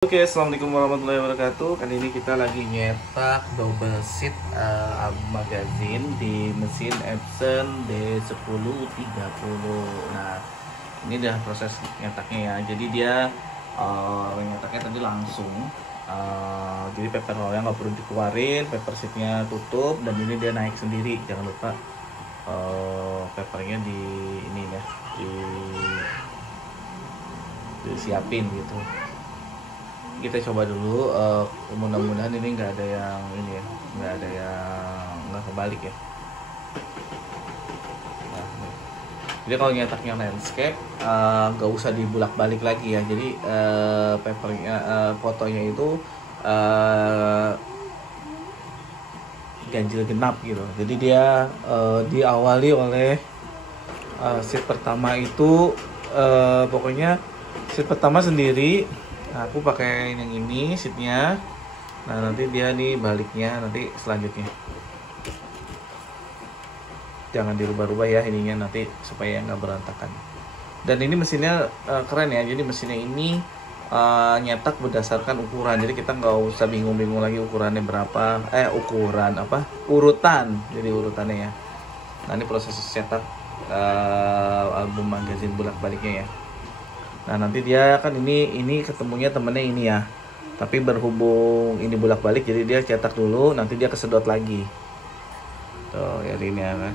Oke, assalamualaikum warahmatullahi wabarakatuh. Kali ini kita lagi nyetak double sheet album magazine di mesin Epson D1030. Nah, ini udah proses nyetaknya ya. Jadi dia nyetaknya tadi langsung. Jadi paper rollnya nggak perlu dikeluarin, paper sheetnya tutup, dan ini dia naik sendiri. Jangan lupa papernya di ini ya, disiapin gitu. Kita coba dulu, mudah-mudahan ini nggak ada yang ini ya, nggak ada yang nggak kebalik ya. Nah, jadi kalau nyetaknya landscape nggak usah dibulak-balik lagi ya. Jadi papernya, fotonya itu ganjil genap gitu. Jadi dia diawali oleh sheet pertama itu, pokoknya sheet pertama sendiri. Nah, aku pakai yang ini sheetnya. Nah, nanti dia nih baliknya nanti selanjutnya. Jangan dirubah-rubah ya ininya nanti supaya nggak berantakan. Dan ini mesinnya keren ya. Jadi mesinnya ini nyetak berdasarkan ukuran. Jadi kita nggak usah bingung-bingung lagi ukurannya berapa. Ukuran apa? Urutan. Jadi urutannya ya. Nah, ini proses cetak album magazine bolak-baliknya ya. Nah, nanti dia kan ini ketemunya temennya ini ya. Tapi berhubung ini bolak-balik jadi dia cetak dulu, nanti dia kesedot lagi. Tuh, ya ini ya kan.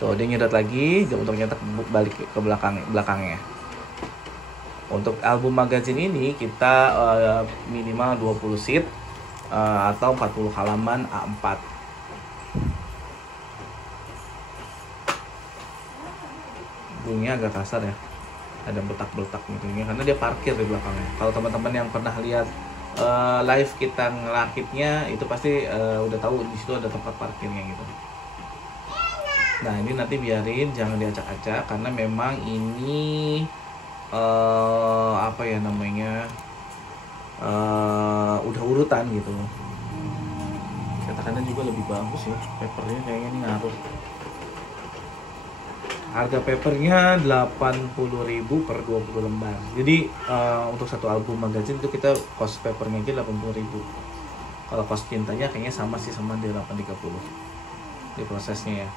Tuh, dia nyedot lagi untuk nyetak balik ke belakangnya. Untuk album magazine ini kita minimal 20 sheet atau 40 halaman A4. Bunyinya agak kasar ya, ada betak-betak gitu ya, karena dia parkir di belakangnya. Kalau teman-teman yang pernah lihat live kita ngerakitnya itu pasti udah tahu di situ ada tempat parkirnya gitu. Nah, ini nanti biarin, jangan diacak-acak karena memang ini apa ya namanya, udah urutan gitu. Cetakannya juga lebih bagus ya, papernya kayaknya ini ngaruh. Harga papernya 80.000 per 20 lembar. Jadi untuk satu album magazine itu kita cost papernya aja 80.000. Kalau cost tintanya kayaknya sama sih, sama di 830 di prosesnya ya.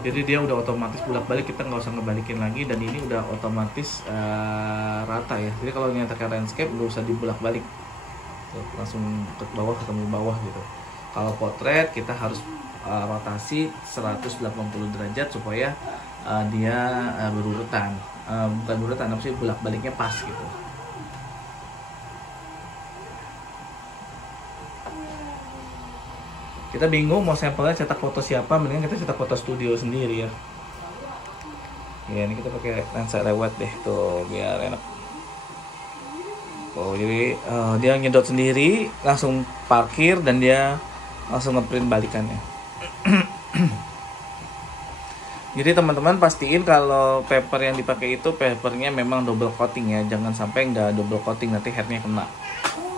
Jadi dia udah otomatis bolak-balik, kita nggak usah ngebalikin lagi, dan ini udah otomatis rata ya. Jadi kalau nyatakan landscape nggak usah dibolak-balik. Langsung ke bawah ketemu bawah gitu. Kalau potret kita harus rotasi 180 derajat supaya dia berurutan, bukan berurutan tapi sih bolak-baliknya pas gitu. Kita bingung mau sampelnya cetak foto siapa, mendingan kita cetak foto studio sendiri ya. Ya, ini kita pakai lensa lewat deh tuh biar enak. Oh, jadi dia nyedot sendiri, langsung parkir, dan dia langsung ngeprint balikannya. Jadi teman-teman pastiin kalau paper yang dipakai itu papernya memang double coating ya, jangan sampai nggak double coating nanti headnya kena.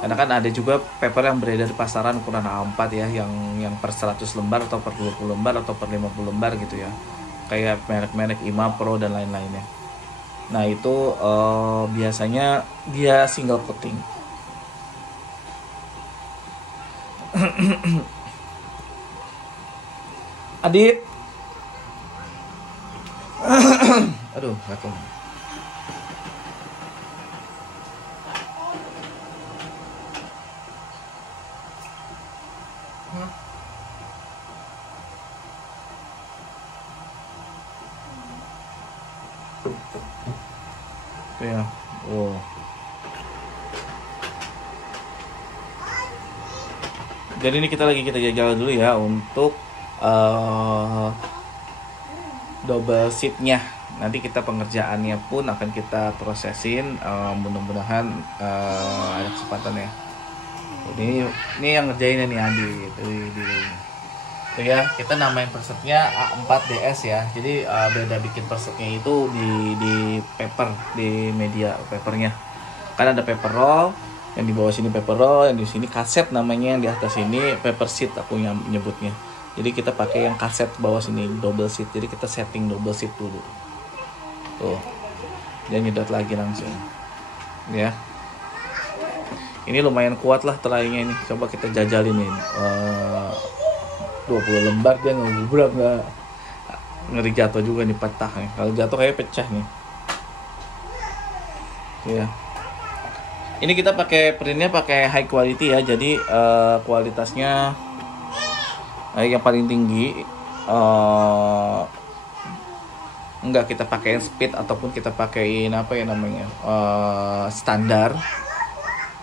Karena kan ada juga paper yang beredar di pasaran ukuran A4 ya, yang per 100 lembar atau per 20 lembar atau per 50 lembar gitu ya, kayak merek-merek IMAPRO dan lain-lainnya. Nah, itu biasanya dia single coating. Adit. Aduh, gatel. Ya, oh. Jadi ini kita jajal dulu ya untuk double sheetnya. Nanti kita pengerjaannya pun akan kita prosesin, mudah-mudahan ada kesempatan ya. Ini yang ngerjain nih Andi gitu. Tuh ya, kita namain presetnya A4DS ya. Jadi beda bikin presetnya itu di paper, di media papernya. Kan ada paper roll, yang di bawah sini paper roll, yang di sini kaset namanya, yang di atas ini paper sheet aku yang nyebutnya. Jadi kita pakai yang kaset bawah sini double seat. Jadi kita setting double seat dulu. Tuh. Dia nyedot lagi langsung. Ya. Ini lumayan kuat lah terainya ini. Coba kita jajalin ini. 20 lembar dia ngebubrak nggak, ngeri jatuh juga nih, patah nih. Kalau jatuh kayak pecah nih. Ya. Ini kita pakai printnya pakai high quality ya. Jadi kualitasnya yang paling tinggi. Enggak kita pakai speed ataupun kita pakein apa ya namanya standar.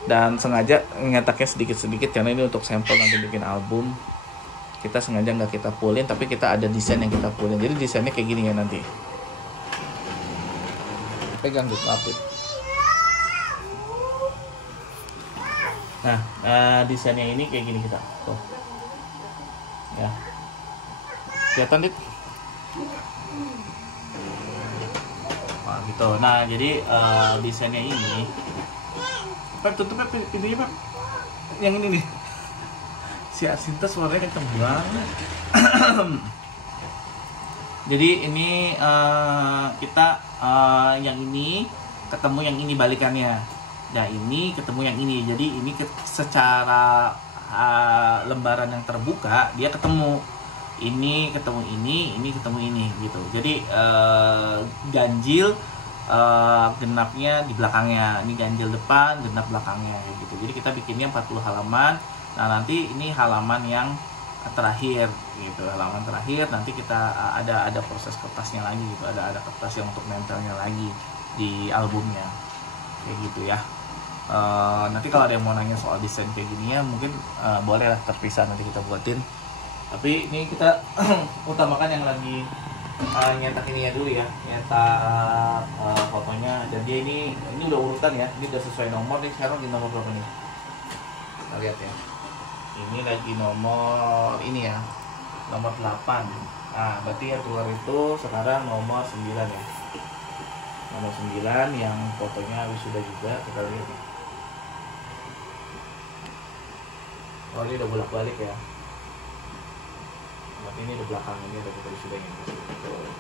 Dan sengaja nyetaknya sedikit-sedikit karena ini untuk sampel nanti bikin album. Kita sengaja nggak kita pullin, tapi kita ada desain yang kita pullin. Jadi desainnya kayak gini ya nanti. Pegang dulu, maafin. Nah, desainnya ini kayak gini kita. Tuh. Ya. Kelihatan, Dit? Nah, gitu. Nah, jadi desainnya ini. Pep, tutup Pep, pintunya Pep. Yang ini nih. Si Asinta suaranya kenceng banget. Jadi ini kita yang ini ketemu yang ini balikannya. Nah ini ketemu yang ini. Jadi ini secara lembaran yang terbuka dia ketemu. Ini ketemu ini ketemu ini gitu. Jadi ganjil genapnya di belakangnya. Ini ganjil depan, genap belakangnya gitu. Jadi kita bikinnya 40 halaman. Nah nanti ini halaman yang terakhir gitu, halaman terakhir nanti kita ada proses kertasnya lagi gitu, ada kertas yang untuk nempelnya lagi di albumnya kayak gitu ya. Nanti kalau ada yang mau nanya soal desain kayak gini ya mungkin boleh lah terpisah nanti kita buatin. Tapi ini kita utamakan yang lagi nyetak ininya dulu ya, nyetak fotonya. Dan dia ini udah urutan ya, ini udah sesuai nomor nih. Sekarang di nomor berapa nih? Kita lihat ya. Ini lagi nomor ini ya, nomor 8. Nah berarti yang keluar itu sekarang nomor 9 ya, nomor 9 yang fotonya wisuda juga. Kita lihat nih. Oh ini udah bolak-balik ya, berarti ini udah belakang, ini udah foto wisudanya.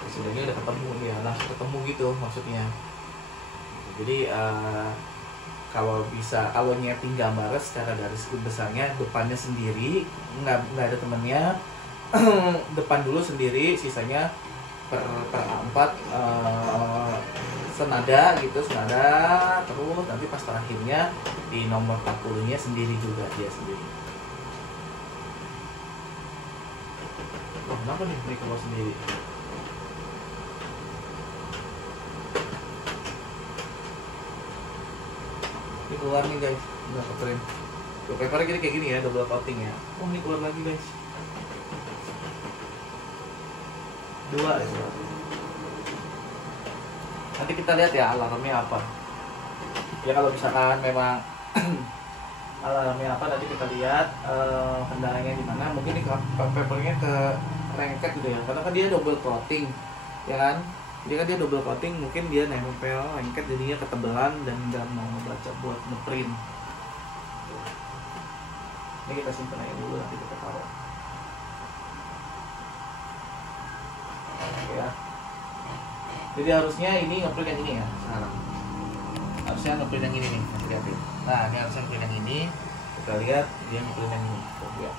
Wisudanya udah ketemu ya, langsung ketemu gitu maksudnya. Jadi kalau bisa, kalau nyeting gambarnya secara dari sudut besarnya, depannya sendiri nggak ada temennya. Depan dulu sendiri, sisanya per 4 senada gitu, senada terus nanti pas terakhirnya di nomor 40 nya sendiri juga, dia sendiri. Kenapa nih ini keluar sendiri? Ini keluar nih guys, udah keprint. Tuh papernya kayak gini ya, double coating ya. Oh ini keluar lagi guys. 2 ya. Nanti kita lihat ya alarmnya apa. Ya kalau misalkan memang alarmnya apa nanti kita lihat kendalanya di mana. Mungkin ini papernya ke lengket gitu ya, karena kan dia double coating, ya kan? Jadi kan dia double coating, mungkin dia nempel lengket jadinya ketebelan dan nggak mau ngebaca buat ngeprint. Ini kita simpan aja dulu, nanti kita taruh. Ya. Jadi harusnya ini ngeprint yang ini ya sekarang. Harusnya ngeprint yang ini nih, hati-hati. Nah ini harusnya ngeprint yang ini. Kita lihat dia ngeprint yang ini. Tuh,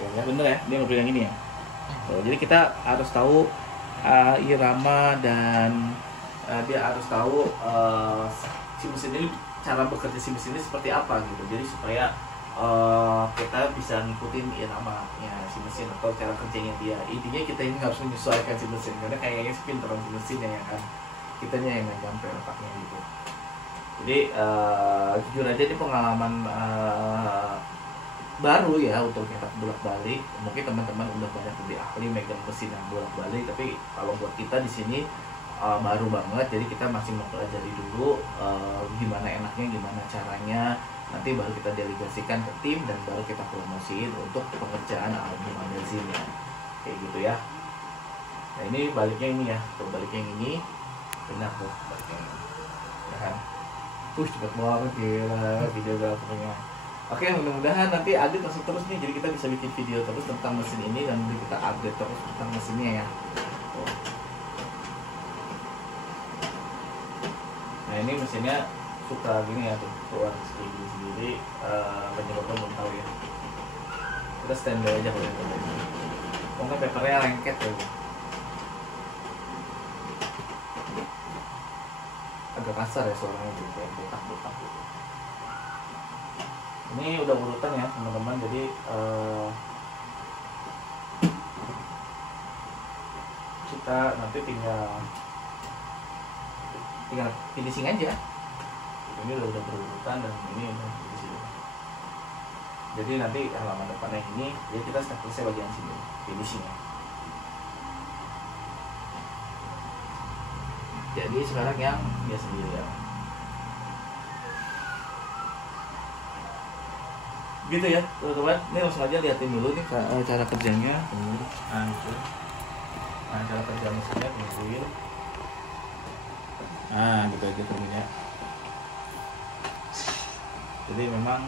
ya bener ya, dia ngeprint yang ini ya. Jadi kita harus tahu irama dan dia harus tahu si mesin ini, cara bekerja si mesin ini seperti apa gitu. Jadi supaya kita bisa ngikutin iramanya si mesin atau cara kerjanya dia. Intinya kita ini harus menyesuaikan si mesin, karena kayaknya sih pinteran si mesinnya ya kan, kitanya yang nggak nyampe otaknya gitu. Jadi jujur aja ini pengalaman baru ya untuk nyetak bolak-balik. Mungkin teman-teman udah banyak lebih ahli megang mesin yang bolak-balik, tapi kalau buat kita di sini baru banget. Jadi kita masih mempelajari dulu gimana enaknya, gimana caranya. Nanti baru kita delegasikan ke tim dan baru kita promosiin untuk pengerjaan album magazinnya kayak gitu ya. Nah ini baliknya ini ya, tuh baliknya yang ini benar tuh baliknya ini. Ya kan? Cepet banget gila videografernya. Oke, mudah-mudahan nanti Adit masuk terus nih, jadi kita bisa bikin video terus tentang mesin ini dan kita update terus tentang mesinnya ya. Tuh. Nah ini mesinnya suka gini ya tuh, keluar segini sendiri, penyebabnya belum tahu ya. Kita standby aja kalau itu. Pokoknya papernya lengket ya. Agak kasar ya suaranya gitu, kayak botak-botak gitu. Ini udah urutan ya teman-teman, jadi kita nanti tinggal finishing aja. Ini udah berurutan dan ini udah finishing. Jadi nanti halaman depannya ini ya kita selesai bagian sini finishingnya. Jadi sekarang yang dia sendiri ya. Gitu ya teman-teman, ini langsung aja liatin dulu nih cara kerjanya. Nah itu, nah cara kerja mesinnya tungguin. Nah gitu aja temennya. Jadi memang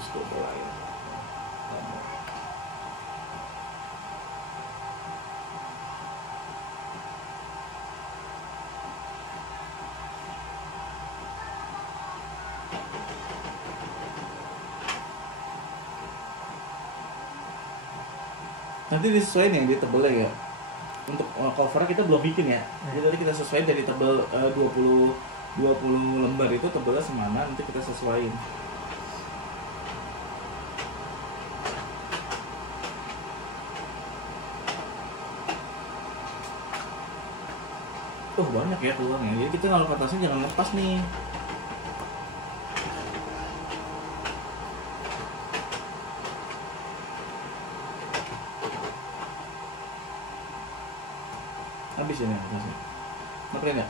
untuk mulai. Nanti disesuaikan yang di tebelnya ya. Untuk covernya kita belum bikin ya. Jadi nanti kita sesuaikan dari tebel 20 lembar itu tebelnya semana, nanti kita sesuaiin. Banyak ya keluarnya, jadi kita kalau kertasnya jangan lepas nih. Habis ini kertasnya, ngeprint ya?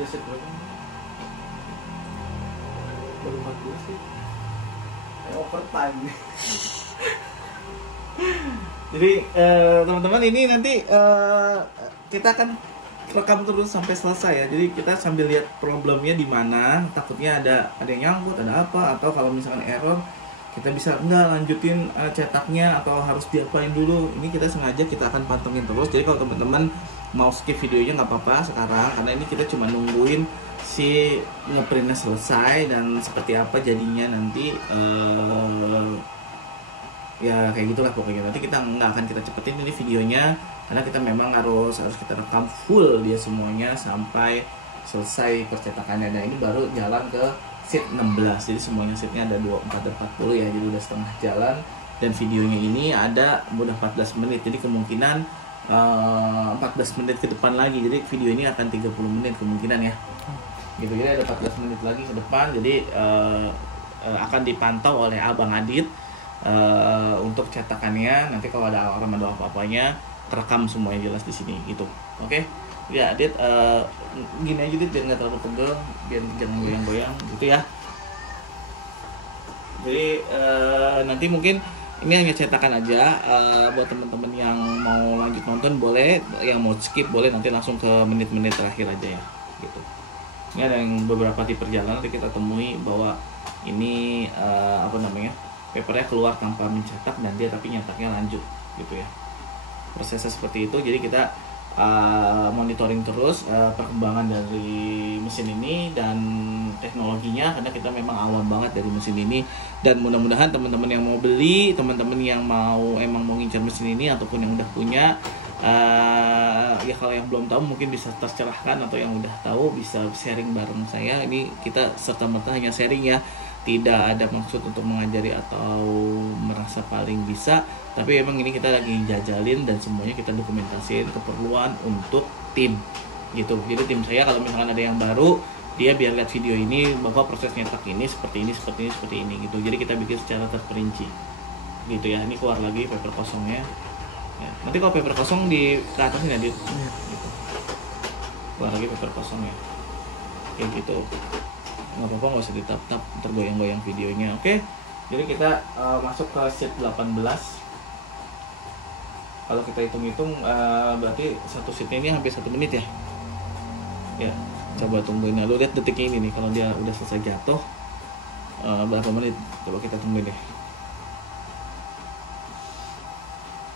Udah set berapa? Baru 14 sih. Overtime. Jadi teman-teman ini nanti kita akan rekam terus sampai selesai ya. Jadi kita sambil lihat problemnya di mana, takutnya ada yang nyangkut, ada apa, atau kalau misalkan error kita bisa enggak lanjutin cetaknya atau harus diapain dulu. Ini kita sengaja kita akan pantengin terus. Jadi kalau teman-teman mau skip videonya nggak apa-apa sekarang, karena ini kita cuma nungguin si ngeprintnya selesai dan seperti apa jadinya nanti. Ya kayak gitulah pokoknya. Nanti kita nggak akan kita cepetin ini videonya karena kita memang harus kita rekam full dia semuanya sampai selesai percetakannya. Nah ini baru jalan ke sheet 16, jadi semuanya sheetnya ada 24 dan 40 ya, jadi udah setengah jalan. Dan videonya ini ada udah 14 menit, jadi kemungkinan 14 menit ke depan lagi, jadi video ini akan 30 menit kemungkinan ya gitu. Jadi ada 14 menit lagi ke depan, jadi akan dipantau oleh Abang Adit untuk cetakannya. Nanti kalau ada alarm atau apa-apanya terekam semuanya jelas di sini gitu. Oke ya Adit, gini aja Dit, biar nggak terlalu pegel, biar jangan goyang-goyang gitu ya. Jadi nanti mungkin Ini hanya cetakan aja. Buat teman-teman yang mau lanjut nonton boleh, yang mau skip boleh, nanti langsung ke menit-menit terakhir aja ya gitu. Ini ada yang beberapa di perjalanan nanti kita temui bahwa ini apa namanya, papernya keluar tanpa mencetak dan dia tapi nyetaknya lanjut gitu ya. Prosesnya seperti itu. Jadi kita monitoring terus perkembangan dari mesin ini dan teknologinya, karena kita memang awam banget dari mesin ini. Dan mudah-mudahan teman-teman yang mau beli, teman-teman yang emang mau ngincar mesin ini ataupun yang udah punya, ya kalau yang belum tahu mungkin bisa tercerahkan, atau yang udah tahu bisa sharing bareng saya. Ini kita serta-merta hanya sharing ya, tidak ada maksud untuk mengajari atau merasa paling bisa, tapi emang ini kita lagi jajalin dan semuanya kita dokumentasiin keperluan untuk tim gitu. Jadi tim saya kalau misalkan ada yang baru, dia biar lihat video ini bahwa proses nyetak ini seperti ini, seperti ini, seperti ini gitu. Jadi kita bikin secara terperinci gitu ya. Ini keluar lagi paper kosongnya ya. Nanti kalau paper kosong di ke atasnya ya, gitu. Keluar lagi paper kosongnya kayak gitu. Nggak apa-apa, nggak usah ditap-tap, tergoyang-goyang videonya. Oke, jadi kita masuk ke sheet 18. Kalau kita hitung-hitung berarti satu sheetnya ini hampir 1 menit ya. Ya, coba tungguin. Nah, lu lihat detiknya ini nih, kalau dia udah selesai jatuh berapa menit, coba kita tungguin deh.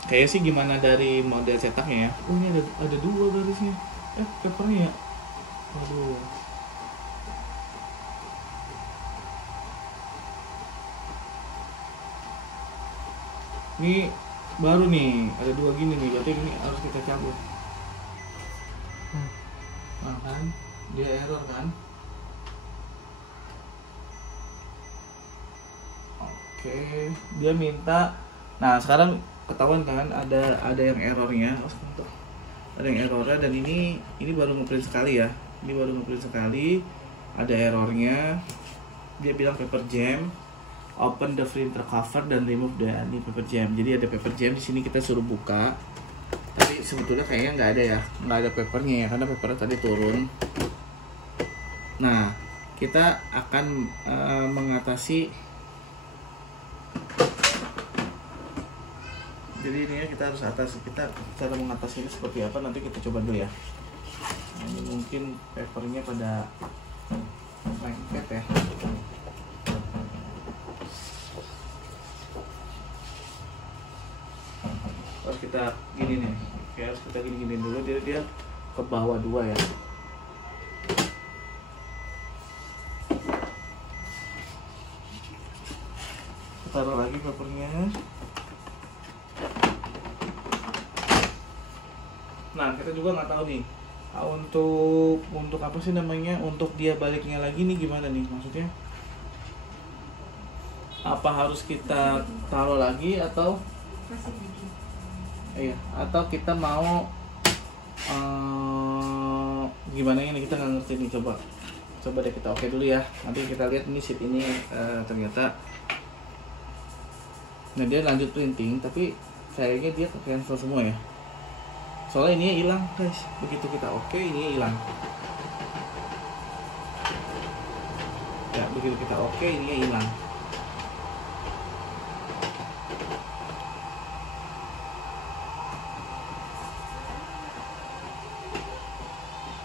Kayaknya sih gimana dari model cetaknya ya. Oh, ini ada 2 garisnya. Papernya ya. Waduh. Ini baru nih, ada 2 gini nih, berarti ini harus kita cabut. Nah kan, dia error kan. Oke, dia minta. Nah sekarang ketahuan kan ada yang errornya. Ada yang errornya, dan ini baru ngeprint sekali ya. Ini baru ngeprint sekali, ada errornya. Dia bilang paper jam. Open the printer cover dan remove the paper jam. Jadi ada paper jam di sini, kita suruh buka. Tapi sebetulnya kayaknya nggak ada ya, nggak ada papernya ya, karena papernya tadi turun. Nah, kita akan mengatasi. Jadi ini ya, kita harus cara mengatasi ini seperti apa, nanti kita coba dulu ya. Nah, ini mungkin papernya pada lengket ya. Harus kita gini nih, harus kita gini dulu, dia ke bawah 2 ya. Taruh lagi papernya. Nah kita juga nggak tahu nih untuk apa sih namanya, untuk dia baliknya lagi nih gimana nih, maksudnya apa harus kita taruh lagi atau iya, atau kita mau gimana ini, kita nggak ngerti nih. Coba deh kita oke dulu ya, nanti kita lihat ini sheet ini ternyata. Nah dia lanjut printing, tapi kayaknya dia ke cancel semua ya, soalnya ini hilang guys. Begitu kita oke, ini hilang ya. Begitu kita oke, ini hilang.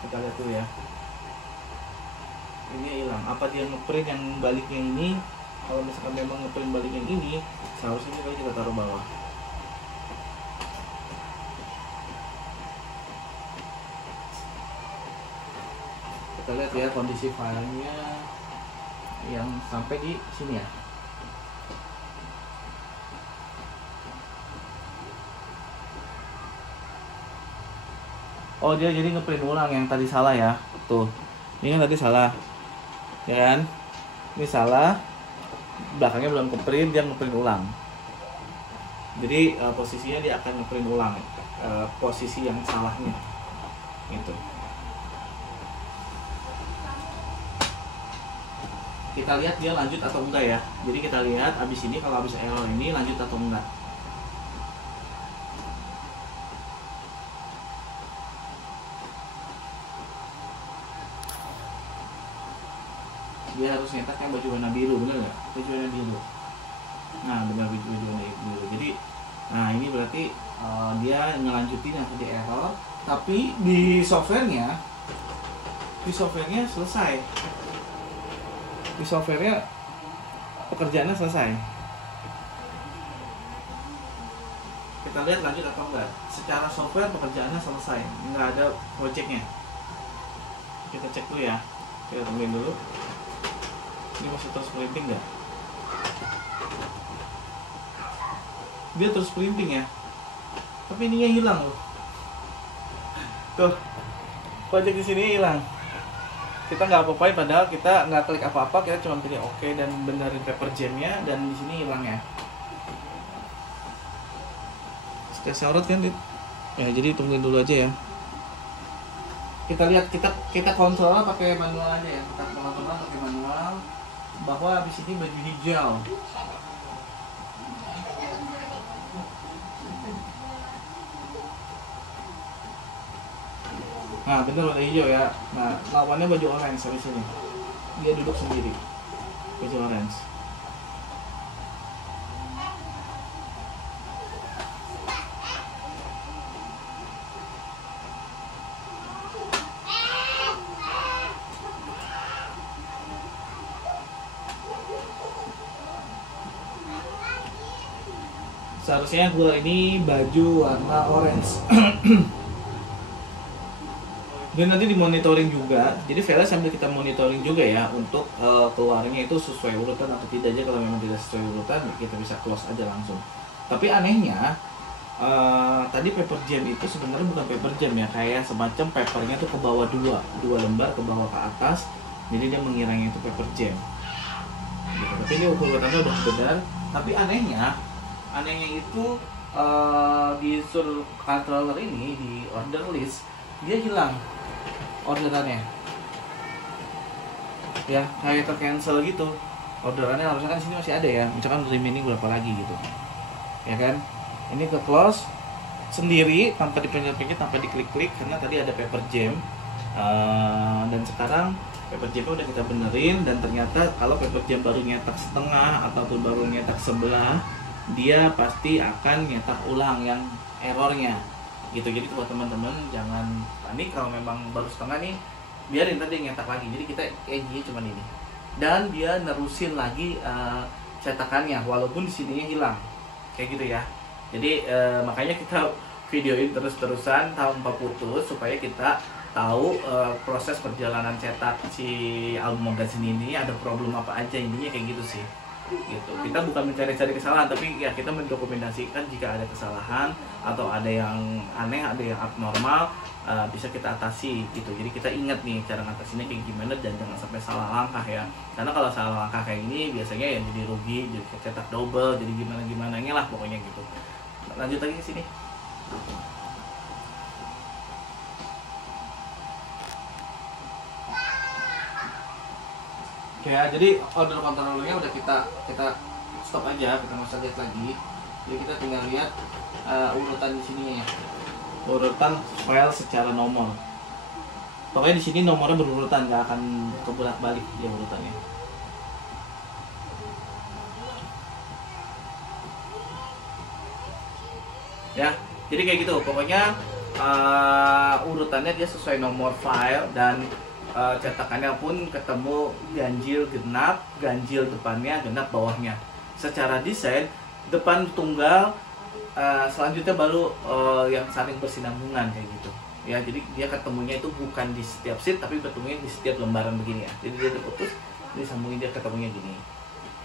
Kita lihat dulu ya, ini hilang. Apa dia ngeprint yang baliknya ini? Kalau misalkan memang ngeprint balik yang ini, seharusnya kita taruh bawah. Kita lihat ya kondisi filenya yang sampai di sini ya. Oh dia jadi ngeprint ulang yang tadi salah ya. Tuh, ini kan tadi salah ya kan, ini salah, belakangnya belum ngeprint, dia ngeprint ulang. Jadi posisinya dia akan ngeprint ulang posisi yang salahnya gitu. Kita lihat dia lanjut atau enggak ya. Jadi kita lihat abis ini, kalau abis error ini lanjut atau enggak. Dia harus nyetak yang baju warna biru, bener nggak? Baju warna biru. Nah, benar baju warna biru. Jadi, nah ini berarti dia ngelanjutin yang tadi error, tapi di softwarenya selesai. Di softwarenya pekerjaannya selesai. Kita lihat lanjut atau enggak. Secara software pekerjaannya selesai, nggak ada projectnya. Kita cek dulu ya. Kita tungguin dulu. Ini masih terus printing nggak? Dia terus printing ya. Tapi ininya hilang loh. Tuh, project di sini hilang. Kita nggak apa-apain, padahal kita nggak klik apa-apa, kita cuma pilih oke dan benerin paper jamnya, dan di sini hilang ya. Sudah sorot kan, Dit? Ya, jadi tungguin dulu aja ya. Kita lihat, kita kontrol pakai manual aja ya. Kita kontrol pakai manual bahwa habis ini baju hijau. Nah, bener warna hijau ya. Nah, lawannya baju orange habis ini. Dia duduk sendiri. Baju orange. Seharusnya keluar ini baju warna orange. Dan nanti dimonitoring juga, jadi Vela sambil kita monitoring juga ya untuk keluarnya itu sesuai urutan atau tidak aja. Kalau memang tidak sesuai urutan kita bisa close aja langsung. Tapi anehnya tadi paper jam itu sebenarnya bukan paper jam ya, kayak semacam papernya tuh ke bawah dua lembar ke bawah ke atas, jadi dia mengiranya itu paper jam gitu. Tapi ini urutannya udah benar. Tapi anehnya itu di sur controller ini, di order list dia hilang orderannya ya, kayak tercancel gitu orderannya. Harusnya kan sini masih ada ya, misalkan remaining berapa lagi gitu ya kan. Ini ke close sendiri tanpa dipencet-pencet, tanpa diklik-klik, karena tadi ada paper jam. Dan sekarang paper jamnya udah kita benerin, dan ternyata kalau paper jam baru nyetak setengah ataupun baru nyetak sebelah, dia pasti akan nyetak ulang yang errornya gitu. Jadi buat teman-teman jangan panik kalau memang baru setengah nih, biarin tadi nyetak lagi. Jadi kita edge-nya cuma ini, dan dia nerusin lagi cetakannya walaupun di sininya hilang kayak gitu ya. Jadi makanya kita videoin terus-terusan tanpa putus supaya kita tahu proses perjalanan cetak si album magazine ini ada problem apa aja, intinya kayak gitu sih gitu. Kita bukan mencari-cari kesalahan, tapi ya kita mendokumentasikan jika ada kesalahan atau ada yang aneh, ada yang abnormal, bisa kita atasi gitu. Jadi kita ingat nih cara ngatasinnya kayak gimana, dan jangan sampai salah langkah ya, karena kalau salah langkah kayak ini biasanya ya jadi rugi, jadi cetak double, jadi gimana nya lah pokoknya gitu. Lanjut lagi ke sini. Ya, jadi order kontrolnya udah kita stop aja, kita nggak usah lihat lagi. Jadi kita tinggal lihat urutan di sini ya, urutan file secara nomor. Pokoknya di sini nomornya berurutan, nggak akan kebolak-balik dia urutannya. Ya, jadi kayak gitu. Pokoknya urutannya dia sesuai nomor file, dan cetakannya pun ketemu ganjil genap, ganjil depannya, genap bawahnya. Secara desain depan tunggal, selanjutnya baru yang saling bersinambungan kayak gitu ya. Jadi dia ketemunya itu bukan di setiap sheet, tapi ketemunya di setiap lembaran begini ya. Jadi dia diputus, disambungin, dia ketemunya gini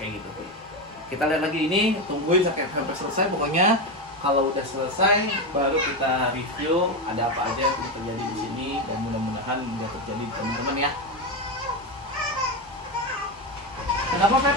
kayak gitu. Kita lihat lagi ini, tungguin sampai selesai. Pokoknya kalau udah selesai baru kita review ada apa aja yang terjadi di sini, dan mudah-mudahan tidak terjadi di teman-teman ya. Kenapa, Pep?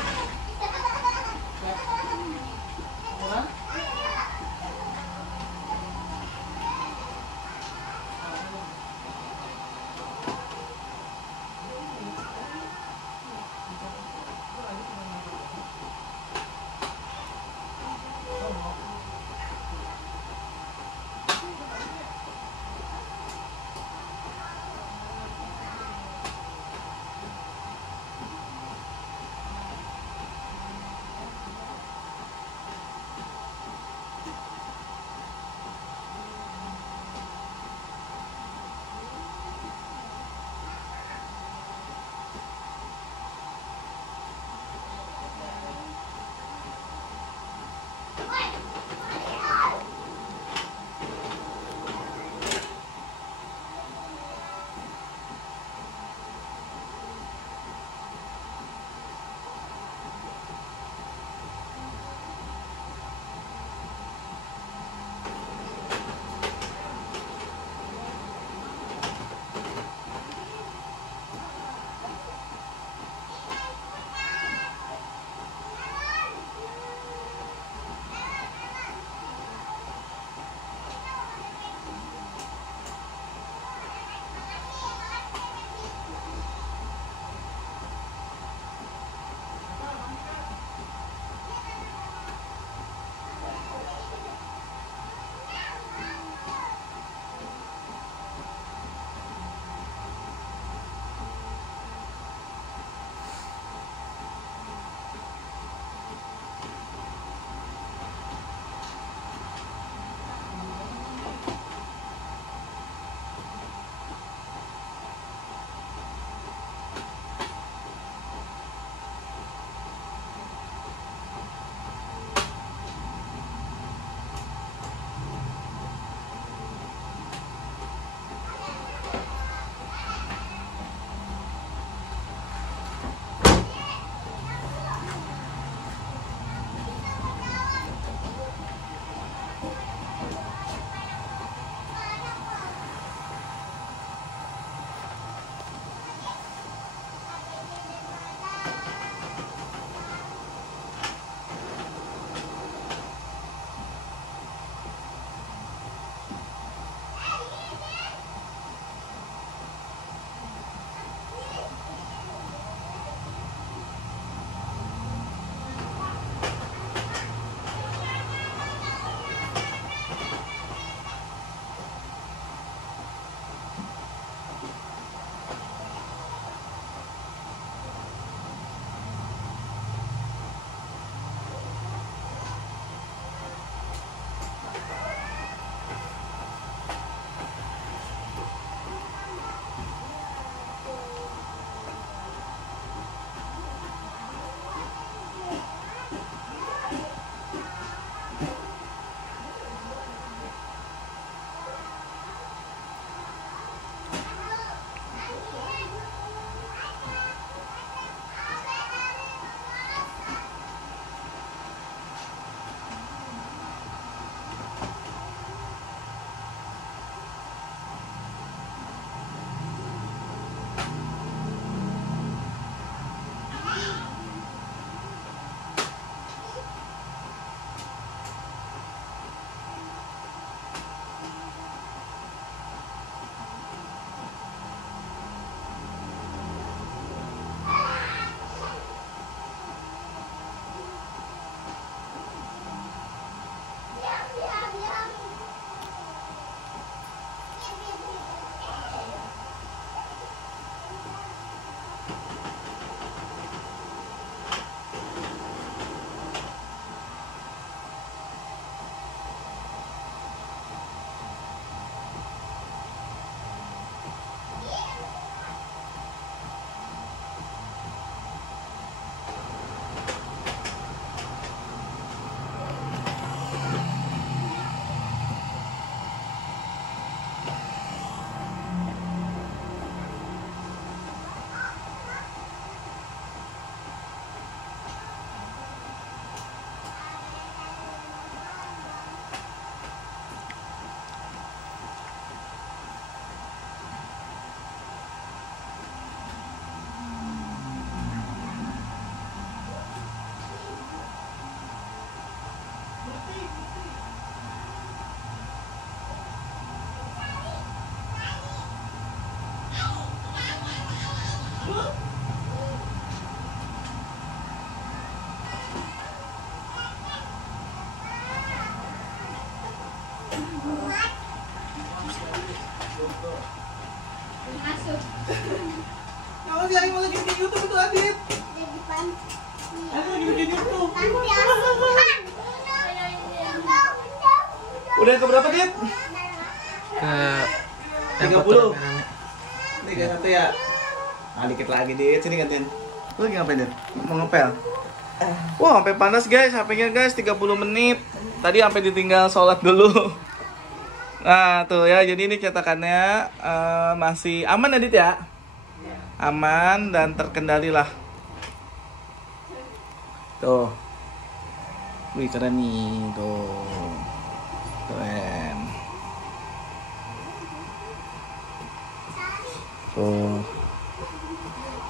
Masuk. Kalau dia mau lagi bikin YouTube itu Adit. Jadi panci. Adit lagi bikin YouTube. Panci asuhan. Udah ke berapa, Dit? Ke 30. Ini kayak satu ya. Nah, dikit lagi, Dit. Sini gantiin. Lu lagi ngapain, Dit? Mau ngepel? Wah, sampai panas guys, HP-nya guys, 30 menit. Tadi sampai ditinggal sholat dulu. Nah tuh ya, jadi ini cetakannya masih aman ya Dit ya? Aman dan terkendali lah. Tuh. Wih keren nih, tuh. Keren. Tuh.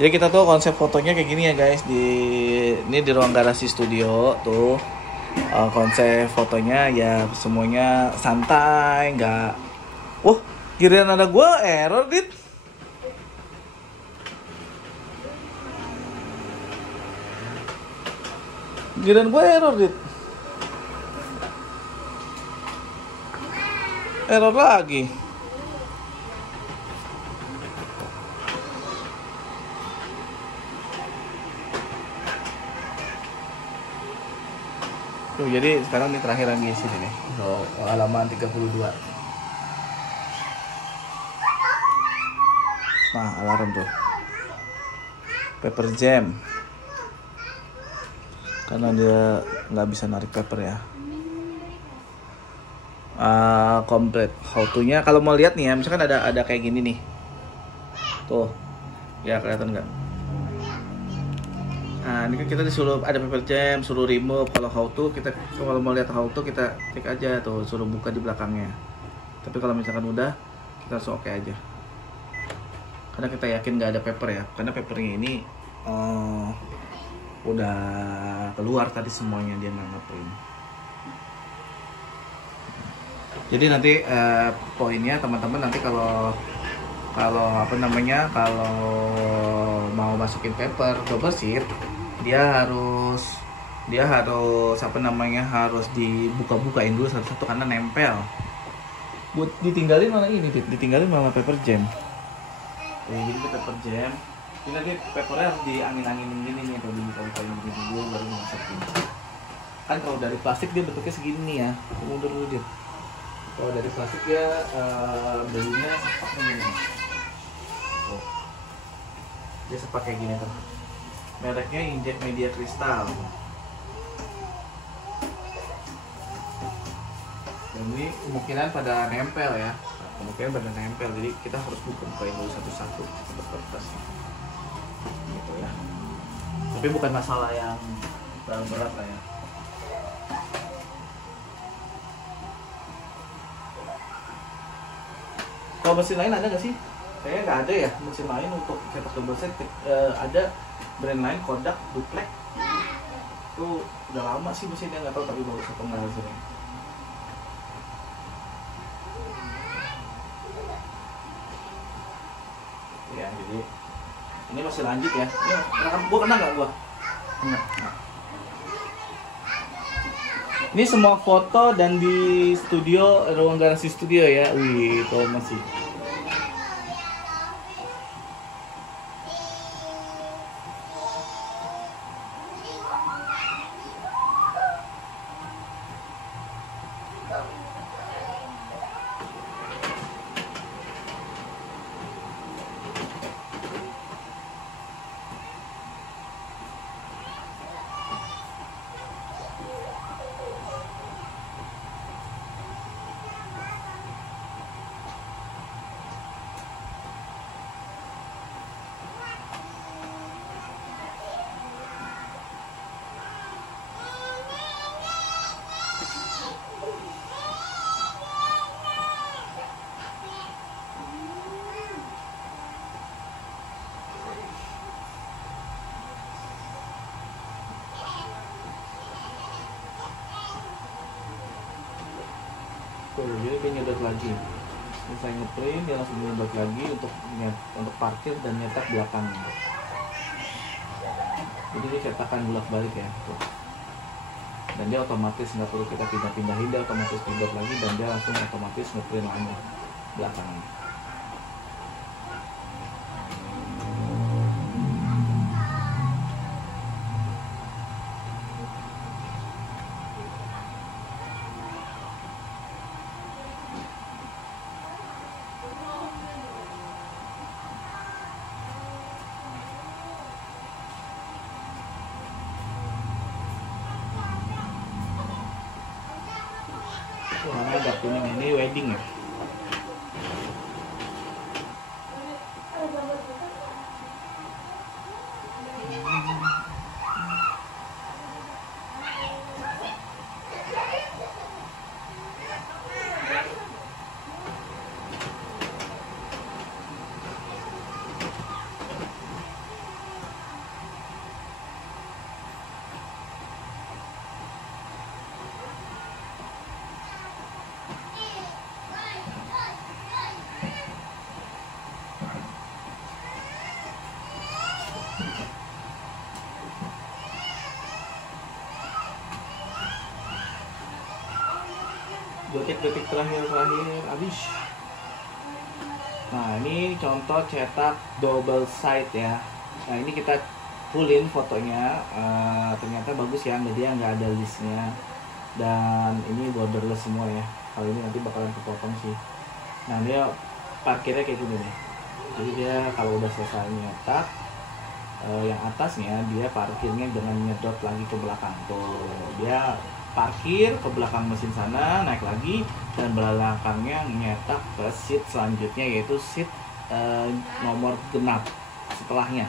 Jadi kita tuh konsep fotonya kayak gini ya guys, ini di ruang garasi studio tuh. Konsep fotonya ya semuanya santai, nggak. Wah, giliran ada gua error Dit. Giliran gua error Dit. Error lagi. Tuh, jadi sekarang ini terakhir lagi sini nih. So, halaman 32. Nah, alarm tuh. Paper jam. Karena dia nggak bisa narik paper ya. Komplit how to-nya. Kalau mau lihat nih ya, misalkan ada kayak gini nih. Tuh. Ya kelihatan nggak? Nah, ini kan kita disuruh ada paper jam, suruh remove. Kalau how to, kalau mau lihat how to kita klik aja tuh, suruh buka di belakangnya. Tapi kalau misalkan udah, kita langsung oke aja. Karena kita yakin nggak ada paper ya, karena papernya ini udah keluar tadi semuanya, dia nggak nge-print. Jadi nanti poinnya teman-teman nanti kalau apa namanya, kalau mau masukin paper double sheet, dia harus apa namanya, harus dibuka-bukain dulu satu-satu karena nempel. Buat ditinggalin malah ini, ditinggalin malah paper jam. Jadi paper jam, ini nanti papernya harus diangin-anginin gini nih, atau dibuka-bukain gini dulu baru masukin. Kan kalau dari plastik dia bentuknya segini nih ya, mundur dulu dia. Kalau dari plastik dia belinya sepaknya gini. Oh. Dia sepak kayak gini tuh. Mereknya Inject Media Kristal. Dan ini kemungkinan pada nempel ya. Jadi kita harus buka-bukain dulu satu-satu untuk kertasnya. Gitu ya. Tapi bukan masalah yang berat lah ya. Kalau mesin lain ada nggak sih? Kayaknya nggak ada ya mesin lain untuk cetak double set. Ada brand lain, Kodak, Duplex. Itu udah lama sih mesinnya, nggak tahu tapi bagus atau nggak hasilnya. Ya jadi ini masih lanjut ya. Gua kena nggak gua? Kena. Ini semua foto dan di studio, ruang garasi studio ya. Wih, itu masih. Tuh, jadi dia nyedot lagi. Saya ngeprint, dia langsung nyedot lagi untuk parkir dan nyetak belakangnya. Jadi dia cetakan bolak-balik ya. Tuh. Dan dia otomatis nggak perlu kita pindah-pindahin, dia otomatis pindot lagi dan dia langsung otomatis ngeprint lagi belakangnya. warna agak kuning, ini wedding ya. Detik-detik terakhir habis. Nah, ini contoh cetak double side ya. Nah, ini kita fullin fotonya. Ternyata bagus ya, dia nggak ada listnya. Dan ini borderless semua ya. Kalau ini nanti bakalan kepotong sih. Nah, dia parkirnya kayak gini nih. Jadi dia kalau udah selesai nyetak, yang atasnya dia parkirnya dengan nyedot lagi ke belakang tuh. Dia parkir ke belakang mesin sana, naik lagi, dan belakangnya nyetak ke seat selanjutnya, yaitu seat nomor genap setelahnya.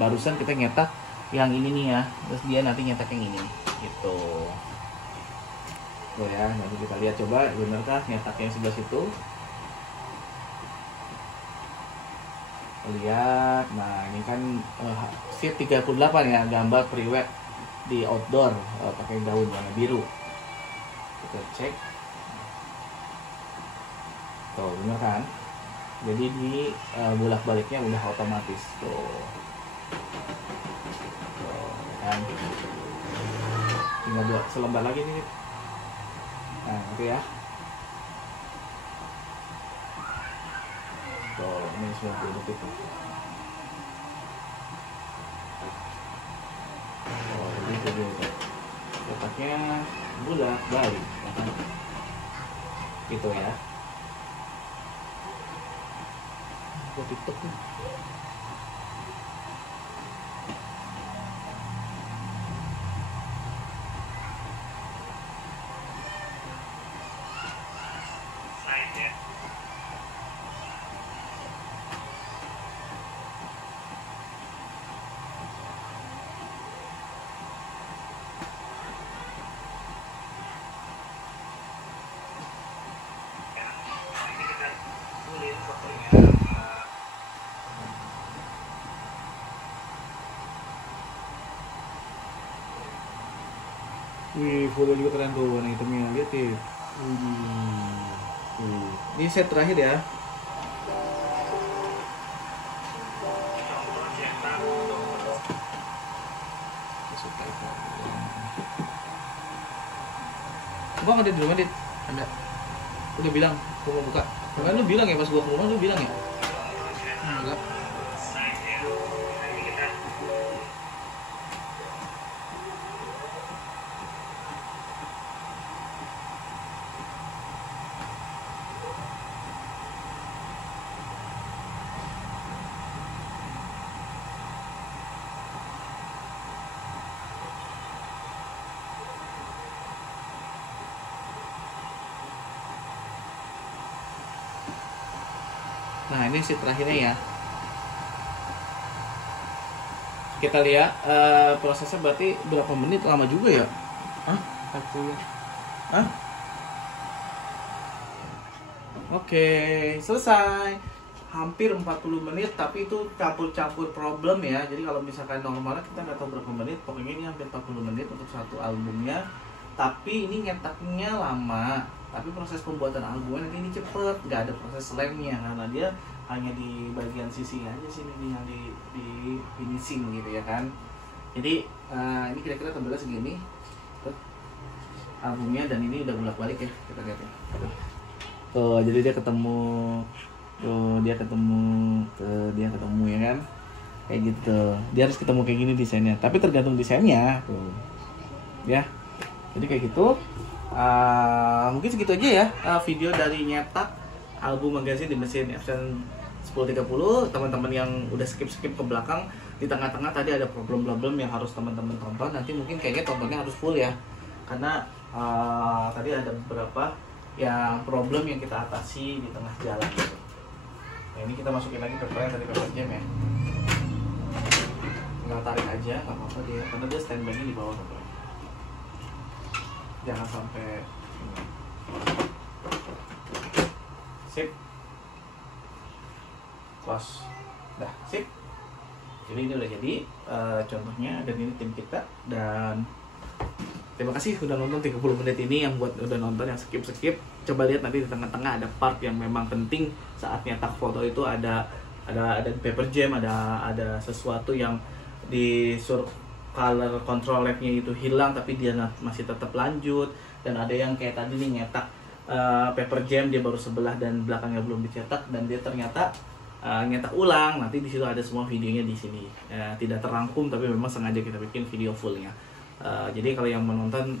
Barusan kita nyetak yang ini nih ya, terus dia nanti nyetak yang ini gitu. Tuh ya, nanti kita lihat coba benarkah nyetaknya yang sebelah situ. Lihat, nah ini kan seat 38 ya, gambar pre-wed di outdoor, pakai gaun warna biru. Kita cek. Tuh, bener kan? Jadi di bolak-baliknya udah otomatis tuh. Tuh, kan? Tinggal buat selembar lagi nih. Nah, itu ya. Tuh, ini 90 detik. Oh, jadi itu dia. Letaknya bulat balik, gitu ya. Buat TikTok nih. Wih, foto juga keren tuh warna hitamnya, lihat ya. Ini set terakhir ya. Bang ada di rumah, Dit? Ada. Udah bilang, aku mau buka. Kan lu bilang ya pas gua ke rumah, lu bilang ya? Enggak. Nah, ini seat terakhirnya ya. Kita lihat prosesnya berarti berapa menit, lama juga ya? Hah? 40. Hah? Oke, selesai. Hampir 40 menit, tapi itu campur-campur problem ya. Jadi kalau misalkan normalnya kita nggak tahu berapa menit, pokoknya ini hampir 40 menit untuk satu albumnya. Tapi ini nyetaknya lama, tapi proses pembuatan albumnya nanti ini cepet, nggak ada proses lemnya karena dia hanya di bagian sisi aja sini nih yang di finishing gitu ya kan. Jadi ini kira-kira tebelnya segini albumnya, dan ini udah bolak-balik ya, kita lihat ya. Tuh, jadi dia ketemu, tuh dia ketemu, dia ketemu ya kan, kayak gitu. Dia harus ketemu kayak gini desainnya, tapi tergantung desainnya tuh ya. Jadi kayak gitu. Mungkin segitu aja ya video dari nyetak album magazine di mesin Epson 1030. Teman-teman yang udah skip ke belakang, di tengah-tengah tadi ada problem-problem yang harus teman-teman tonton. Nanti mungkin kayaknya tontonnya harus full ya, karena tadi ada beberapa yang problem yang kita atasi di tengah jalan gitu. Nah, ini kita masukin lagi papernya tadi, paper jam ya. Tinggal tarik aja, nggak apa-apa dia, karena dia standby-nya di bawah papernya. Jangan sampai sip, close, dah sip. Jadi ini udah jadi contohnya, dan ini tim kita. Dan terima kasih udah nonton 30 menit ini. Yang buat udah nonton, yang skip coba lihat nanti di tengah-tengah ada part yang memang penting saat nyetak foto itu, ada paper jam, ada sesuatu yang di color control labnya itu hilang tapi dia masih tetap lanjut. Dan ada yang kayak tadi nih nyetak paper jam dia baru sebelah dan belakangnya belum dicetak, dan dia ternyata nyetak ulang. Nanti di situ ada semua videonya di sini, tidak terangkum tapi memang sengaja kita bikin video fullnya. Jadi kalau yang menonton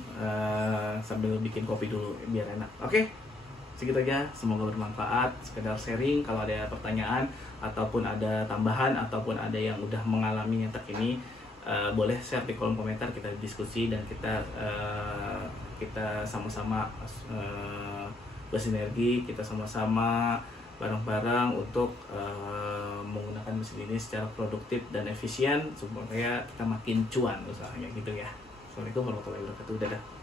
sambil bikin kopi dulu biar enak. Oke, segitu aja. Semoga bermanfaat. Sekedar sharing. Kalau ada pertanyaan ataupun ada tambahan ataupun ada yang udah mengalami nyetak ini, boleh share di kolom komentar, kita diskusi dan kita sama-sama bersinergi, kita sama-sama bareng-bareng untuk menggunakan mesin ini secara produktif dan efisien supaya kita makin cuan usahanya gitu ya. Assalamualaikum warahmatullahi wabarakatuh. Dadah.